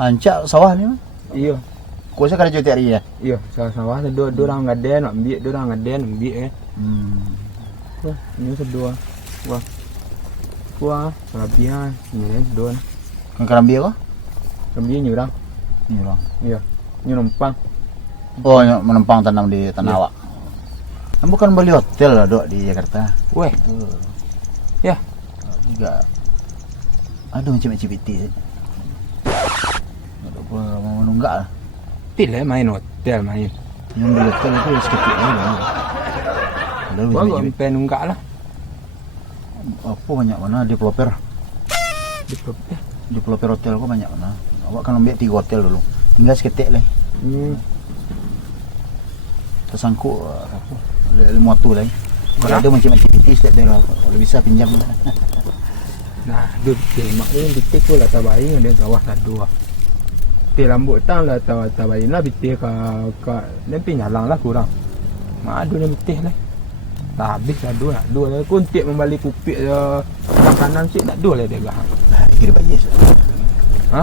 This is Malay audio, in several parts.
Hancak sawah ni. Iya. Kau saya kerja tiap hari ya. Iya, sawah dua orang ngaden nak ambil, dua orang ngaden ambil eh. Wah, ini sedua. Wah. Wah, kelebihan. Ini sedua. Kan kerambi kau? Kerambi ni orang. Ni orang. Iya. Ni numpang. Oh, menumpang tanam di tanah awak. Bukan beli hotel lah dok di Jakarta. Weh. Ya. Juga. Aduh macam-macam piti. Ada apa mau menunggak lah. Tidak main hotel main. Yang beli hotel itu seketik aja. Gua sampai nunggak lah. Apa banyak mana developer? Developer hotel kok banyak mana? Awak kan ambil 3 hotel dulu. Tinggal seketik lah. Tersangkut apa? Ilmu waktu lah. Kalau ada macam-macam piti setiap daerah. Kalau bisa pinjam. Nah, duduk mak ni bitik pula tak baik dia sawah tak dua. Ti rambut tang lah tak baik lah bitik ka nempi nyalang lah kurang. Mak adu ni bitik lah. Tak habis lah dua lah. Kuntik membalik pupik kanan sikit nak dua lah dia gah. Lah, kira bayar. Ha?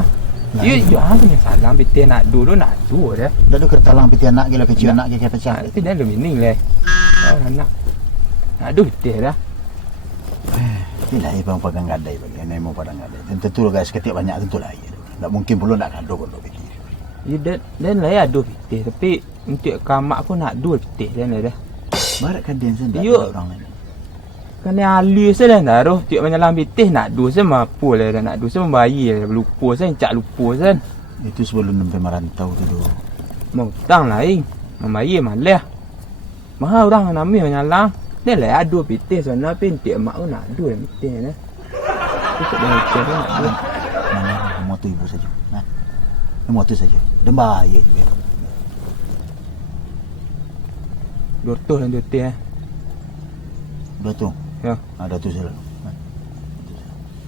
Dia jangan punya salam bitik nak dua nak dua dia. Dah ada kertalang piti anak gila kecil anak ke pecah. Itu dia ada meaning lah. Anak. Nak dua bitik dah. Inilah ibang pegang gadai bagi ini mau padang gadai. Dan tentu guys ketik banyak tentu lah. Tak mungkin pula nak kado kalau fikir. Ya dan lah ada bitik tapi untuk kamak aku nak dua bitik dan ada. Barat kadin sendiri orang lain. Kan ahli saya dah roh tiap menyalam bitik nak dua saya mampu lah dah nak dua saya membayar lupa saya cak lupa saya. Itu sebelum sampai merantau tu dulu. Mau tang lain membayar malah. Mahal orang namanya menyalam. Dia lah ada bitik sana pintik mak aku nak dua bitik ni. Itu dah bitik nak dua. Mana motor ibu saja. Nah. Motor saja. Dan bahaya juga. Dotor dan dotor Dah tu. Ya. Ada tu saja.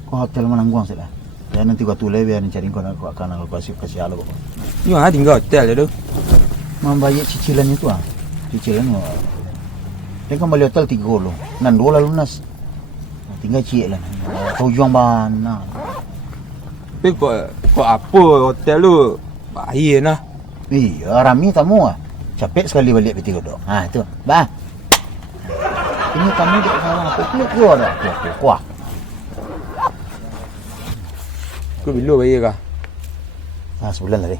Kau hotel menangguang saja. Dan nanti kau tulis biar cari kau nak akan aku kasih halau kau. Yo tinggal hotel dia tu. Membayar cicilan itu ah. Cicilan dia kan beli hotel 3 loh. 6 dolar lunas. Tinggal cik lah. Tujuan mana? Tapi kau apa hotel tu? Bahaya lah. Iya, rami tamu ah. Capek sekali balik peti kodok. Ha itu. Bah. Ini tamu dek sama aku keluar dah. Kuah. Kau bila bayar kah? Sebulan tadi.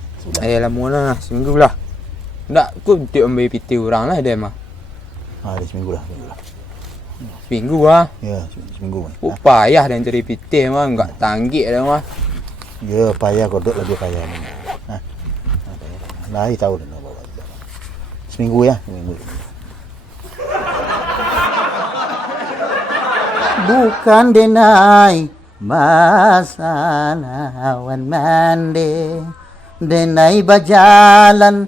Lama lah. Seminggu lah. Tak, kau untuk ambil piti orang lah dia mah. Ada seminggu lah. Seminggu lah. Ya, seminggu. Payah dan cari piti mah. Enggak tanggik dah mah. Ya, payah kodok lebih payah. Lah, tahu dah. Seminggu ya, seminggu. Bukan denai masalah wan mande, denai bajalan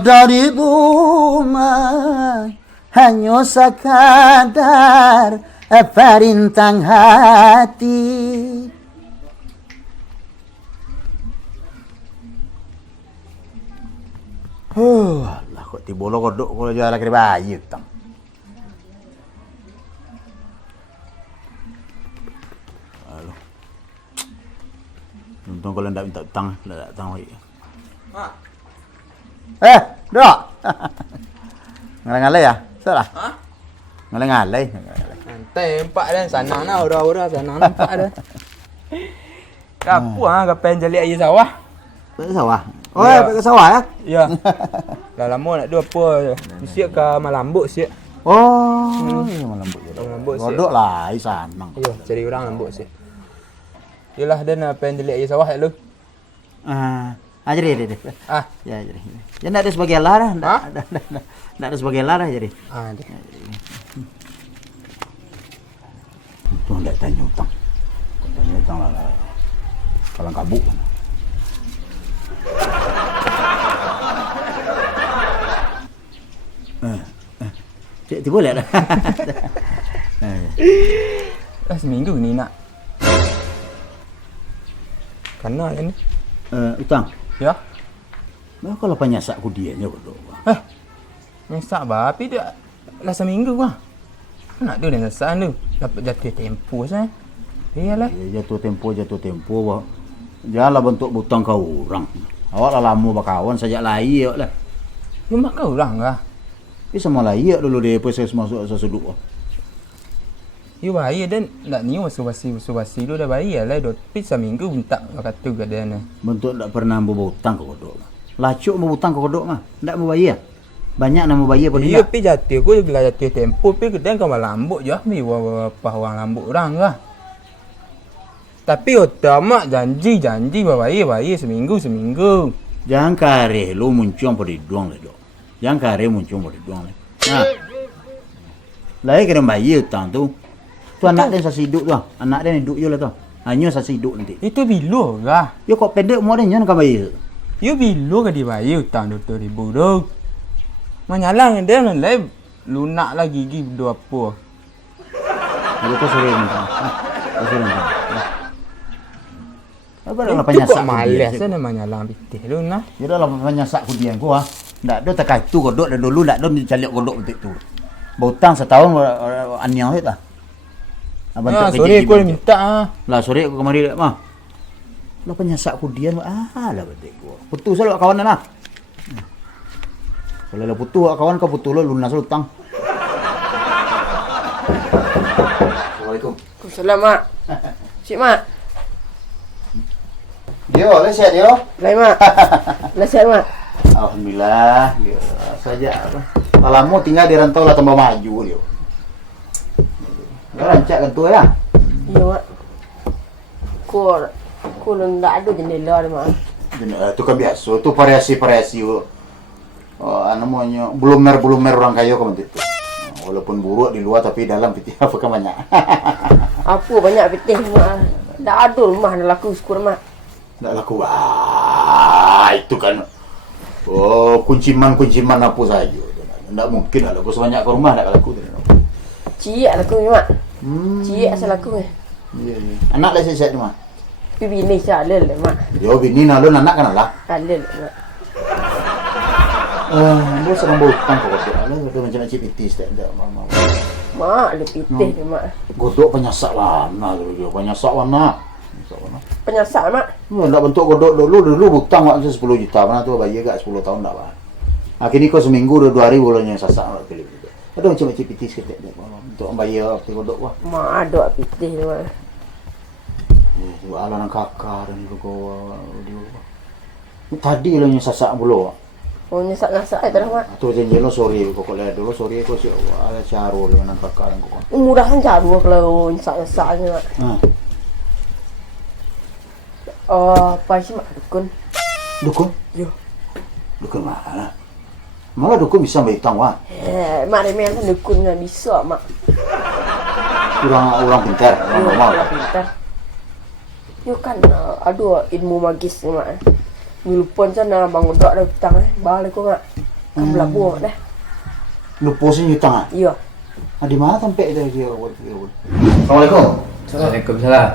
dari rumah hanya sekadar perintang hati. Allah kok tibolo kodok kalau jual kira bayi utang. Halo. Untung kalau ndak minta utang, ndak datang lagi. Dok. Ngalai-ngalai ya? Salah. Ha? Ngalai-ngalai. Santai empat dan sanang nah ora-ora sanang nampak dah. Kapu kapan jali air sawah? Sawah. Oh, pakai sawah ya? Ya. Dah lama nak dua apa? Siap ke malambuk siap. Oh, malambuk je. Malambuk siap. Godok lah, sanang. Ya, cari orang lambuk siap. Yalah dan apa yang jeli air sawah lu? Jadi. Ya, jadi. Ya nak ada sebagai lah dah. Nak ada sebagai lah dah jadi. Tuh ndak tanya utang. Tanya utang lah. Kalau kabuk. Cik boleh dah. Seminggu ni nak. Kena ni. Utang. Ya. Nah, kalau penyasak ku dia nya bodoh. Nyesak bapi dia lah seminggu bah. Nak dia nyesak tu. Dapat jatuh tempoh saya. Iyalah. Jatuh tempoh bah. Janganlah bentuk butang kau orang. Awak lah lama berkawan sejak lahir lah. You makan orang lah. Bisa mau lahir dulu dia proses masuk sudut. You bahaya dan nak ni basi lu dah bahaya lah. Tapi seminggu minta kata ke dia ni. Bentuk tak pernah berhutang ke kodok. Lacuk berhutang ke kodok mah. Tak berbayar. Banyak nama bayar pada dia. Tapi jatuh aku juga jatuh tempo. Tapi kedai kau lambuk je. Ni apa orang lambuk orang lah. Tapi utama janji bayar seminggu. Jangan kare lu muncung pada duang le dok. Jangan kare muncung pada duang le. Nah. Lai kena bayar hutang tu. Tu anak dia sasi hidup tu. Anak dia hidup je lah tu. Hanya sasi hidup nanti. Itu bilo lah. Yo kok pendek umur dia jangan bayar. You bilo ke dibayar hutang 200,000 tu. Menyalang dia nan lai lunak lah gigi berdua apa. Aku tu sore minta. Kau sore minta. Apa dah Itu penyasak kok malas sana menyalang pitih lu nah. Dia dah penyasak kudian ku ah. Ndak ada tak tu kodok dah dulu ndak ada mencaliak kodok betik tu. Berhutang setahun anyang het ah. Abang tak sore aku minta ah. Lah sore aku kemari dak mah. Lah penyasak kudian lah betik ku. Putus lah kawan lah. Kalau lah putus kawan kau putus lu lunas hutang. Assalamualaikum. Waalaikumsalam, Mak. Cik, Mak. Dio, leset Dio. Lain, Mak. Nasihat, Mak. Alhamdulillah, Dio. Saja apa. Lama tinggal di rantau lah tambah maju Dio. Kau rancak kan tu ya? Ya, Mak. Ku tak ada jendela dah, Mak. Itu kan biasa, itu variasi-variasi. Namanya bulumer orang kaya kau itu. Walaupun buruk di luar tapi dalam pitih apa kan banyak. Apa banyak pitih, Mak. Tak ada rumah nak laku syukur, Mak. Tak laku. Itu kan. Kunciman apa saja. Tak mungkin nak laku sebanyak ke rumah tak laku. Cik laku ni, Mak. Cik asal laku ni. Ya. Anak dah sihat ni, Mak. Tapi bini halal lah, Mak. Yo bini nak anak kan lah. Halal, Mak. Dia sedang berhutang ke kodok. Dia macam nak cip itis tak ada. Mak ada pitih ni, Mak. Kodok penyasak warna tu dia. Penyasak warna. Penyasak, Mak. Nak bentuk kodok dulu hutang waktu 10 juta. Mana tu bayar kat 10 tahun tak bah. Kini kau seminggu 2 hari bolanya sasak nak pilih. Ada macam cip itis ke tak ada. Untuk bayar waktu kodok wah. Mak ada pitih ni, Mak. Alang kakak dan kau dia. Tadi lah yang sasak bulu. Oh, nyasak-nyasak aja dah, Mak. Tu janji lo sorry kau lihat dulu sorry kau siapa ada caro dengan kakak dan kau. Murahan caru kalau nyasak-nyasak ni, Mak. Apa sih, Mak? Dukun. Dukun? Ya. Dukun mana? Malah dukun bisa bayar hutang wah. Mak remeh kan dukun nggak bisa, Mak. Orang pintar, orang normal. Orang pintar. Yo kan ada ilmu magis ni, Mak. Ngelupon sana bangun dok dah hutang balik kau, Mak. Kamu labu dah. Lupa sih hutang ah? Iya. Di mana sampai dia Assalamualaikum. Waalaikumsalam.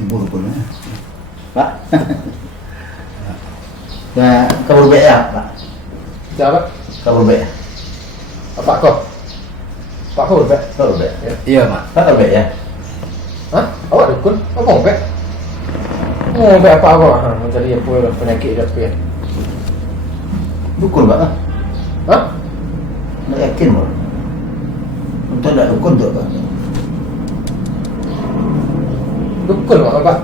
Timbul pun Pak. Ya, kabur baik ya, Pak. Siapa? Kabur baik. Apa kau? Pak kau ber? Kabur baik. Iya, Mak. Kabur baik ya. Hah? Awak dukun? Apa ber? Ber apa awak? Mencari apa penyakit dah tu ya? Dukun Pak. Hah? Nak yakin Pak. Untuk tak dukun tu Pak. Dukun Mak, Pak.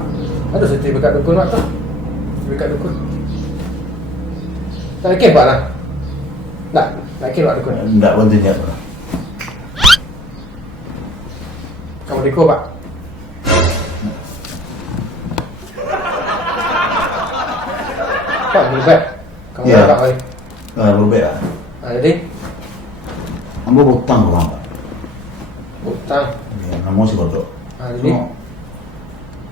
Ada sertifikat dukun Mak tu? Sertifikat dukun. Tak yakin Pak lah? Tak yakin Pak dukun? Tak pentingnya Pak. Kamu diko Pak? Pak, berbet. Kamu Ya. Pak lagi. Kabur baik lah. Jadi? Ambo berhutang orang Pak. Hutang. Ya, nama si kodok. Jadi?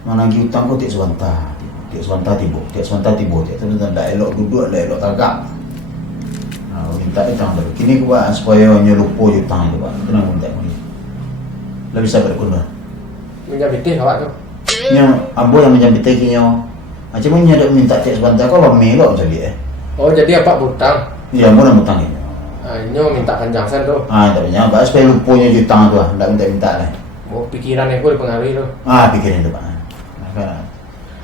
Mana lagi hutang kau tiap sebentar. Tiap sebentar tiba. Tiap sebentar elok duduk, elok tagak. Minta hutang dulu. Kini aku buat supaya hanya lupa hutang tu Pak. Kenapa minta ni? Lebih bisa berkuna. Minjam pitih awak tu. Nya ambo yang menjampi tekinya. Macam mana ada minta tiap sebentar kau lama lo macam dia. Oh, jadi apa hutang? Ya, ambo nak hutang ini. Nyo minta panjangsan tu. Tak banyak. Bahas supaya lupanya hutang tu lah. Tak minta lah. Oh, pikiran aku dipengaruhi tu. Pikirin tu Pak. Kan.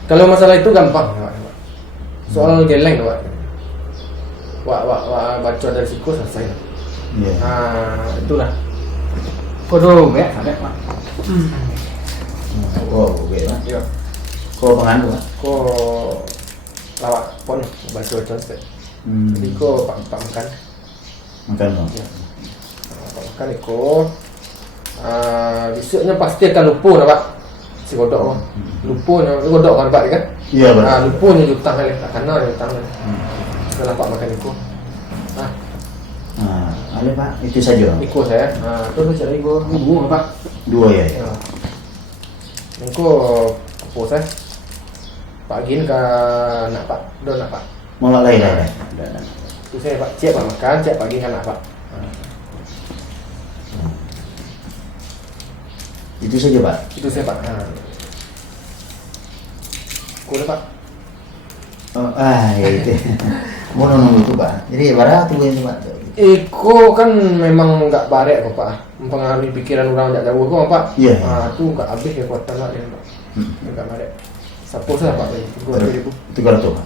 Kalau masalah itu gampang, Pak. Soal geleng, Pak. Wak baca dari siku selesai. Iya. Itulah. Kau dulu ya, sampai Pak. Oh, oke lah. Iya. Kau pengandu Pak? Kau lawak pon baca selesai. Jadi kau pak makan. Makan Pak. Ya. Pak makan kau. Besoknya pasti akan lupa, Pak. Si kodok, lupa, kodok kan Pak kan? Iya Pak. Lupa ni jutang kali, tak kenal jutang kali. Setelah Pak makan itu. Ada Pak, itu saja. Ikut saya. Terus saya ikut hubung Pak. 2 ya. Engko apa saya? Pagi ke nak Pak, dah nak Pak. Mau lain lah. Tu saya Pak, siap Pak makan, siap pagi kan nak Pak. Itu saja Pak. Itu saya Pak. Kau dah Pak. Ya itu. Mau nunggu itu Pak. Jadi barang tunggu ini Pak. Iko kan memang enggak barek kok Pak. Mempengaruhi pikiran orang jak jauh kok Pak. Iya. Tu enggak habis kekuatan lah dia Pak. Enggak barek. Sapu saya Pak. 2.000. Itu kartu Pak.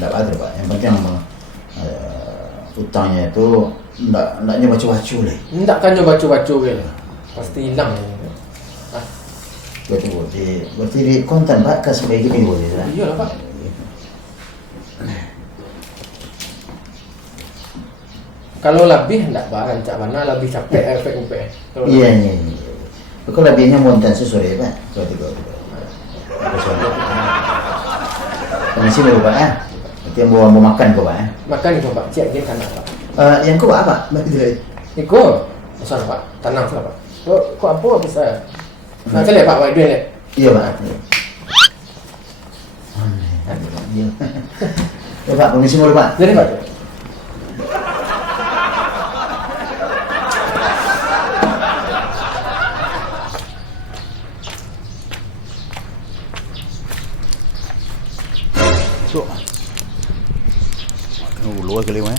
Enggak ada Pak. Yang penting utangnya itu enggaknya bacu-bacu lah. Enggak kan baca-baca ke. Pasti hilang. Berarti di konten Pak kasih baik ini boleh lah. Iyalah Pak. Kalau lebih enggak barang cak mana lebih capek efek UP. Iya. Kalau lebihnya montan sore Pak. Berarti kau. Masih baru Pak ya. Berarti yang mau makan kau Pak ya. Makan itu Pak, siap dia kan Pak. Yang kau apa Pak? Iko, sana Pak, tenang sana Pak. Kok apa bisa? Nah, saya lihat Pak, Wai lihat. Iya Pak. Ya Pak, permisi dulu Pak. Jadi Pak. So, luar kali mana?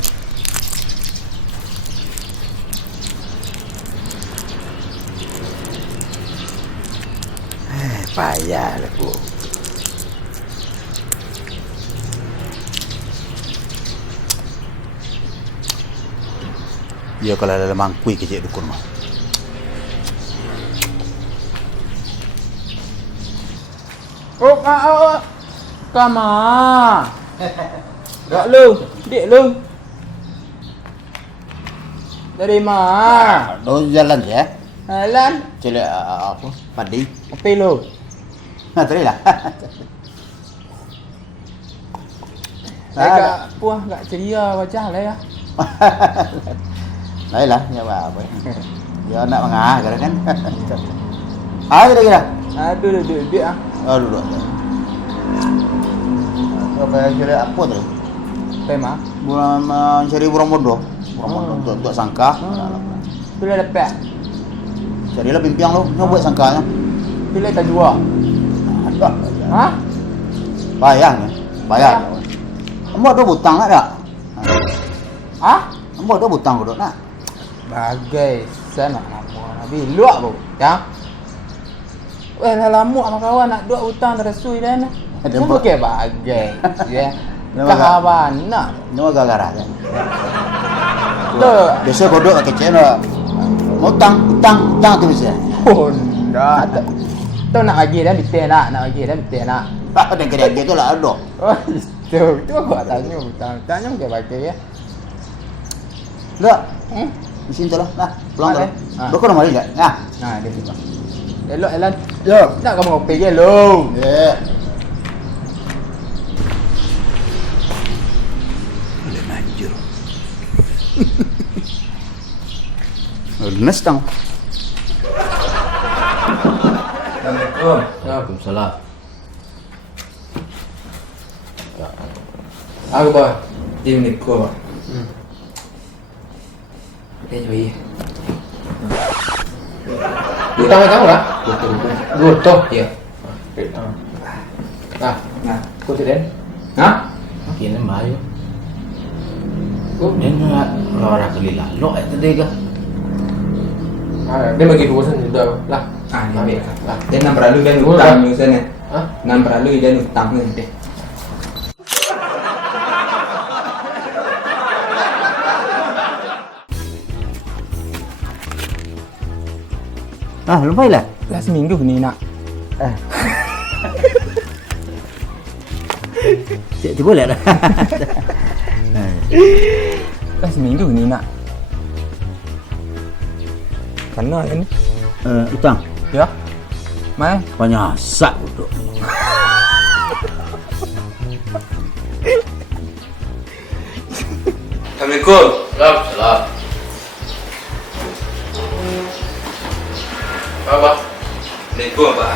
Payah lah bu. Ya kalau ada mangkui kecil dukun mah. Oh, kama. Gak lu, dik lu. Dari mana? Lo jalan ya? Jalan. Cile apa? Padi. Apa lu? Nah, tadi lah. Gak puas, gak ceria wajah lah ya. Đấy là nhưng mà giờ nak mengah kan? Kira-kira. Aduh, duit ah. Duduk. Apa kira apa tu? Pema. Bulan cari burung bodoh. Burung bodoh untuk sangka. Bila dapat. Carilah pimpiang lu, nyoba sangkanya. Bila tak jual. Hah? Bayang ya. Bayar. Kamu ada butang tak? Hah? Kamu ada butang kodok nak? Bagai sana Nabi luak bu, ya. Weh lama sama kawan nak dua hutang teresui dan. Kamu ke bagai, ya. Kawan nak. Nyawa gara-gara ya. Tuh. Biasa kodok kecil lah. Utang tu bisa. Oh, dah. Tu nak lagi dah betul nak betul nak. Pak ada kerja tu lah ada. Oh, itu aku tanya hutang. Tanya ke bagai ya. Dah. Di sini tu lah. Nah, pulang tu. Kau nak mari tak? Nah. Nah, dia tu. Elok Elan. Yo. Nak kamu ngopi je lu. Ya. Boleh manjur. Lunas tang. Assalamualaikum. Waalaikumsalam. Aku Pak, dia ni kau Pak. Dia cuy. Utang kamu lah? Gotoh ya. Nah, kau tidak? Hah? Kini bayu. Dia nak orang kelila. Lo itu dia ke? Dia bagi dua sen sudah lah. Ah, dia lah. Dia nak perlu dan hutang ni sana. Hah? Ngan perlu ida utang ni deh. Ah, lupa lah. Lah seminggu ni nak. Cik tu boleh dah. Lah seminggu ni nak. Kena kan? Utang. Ya. Mai. Banyak sak duduk. Assalamualaikum. Salam. Apa? Assalamualaikum, Pak.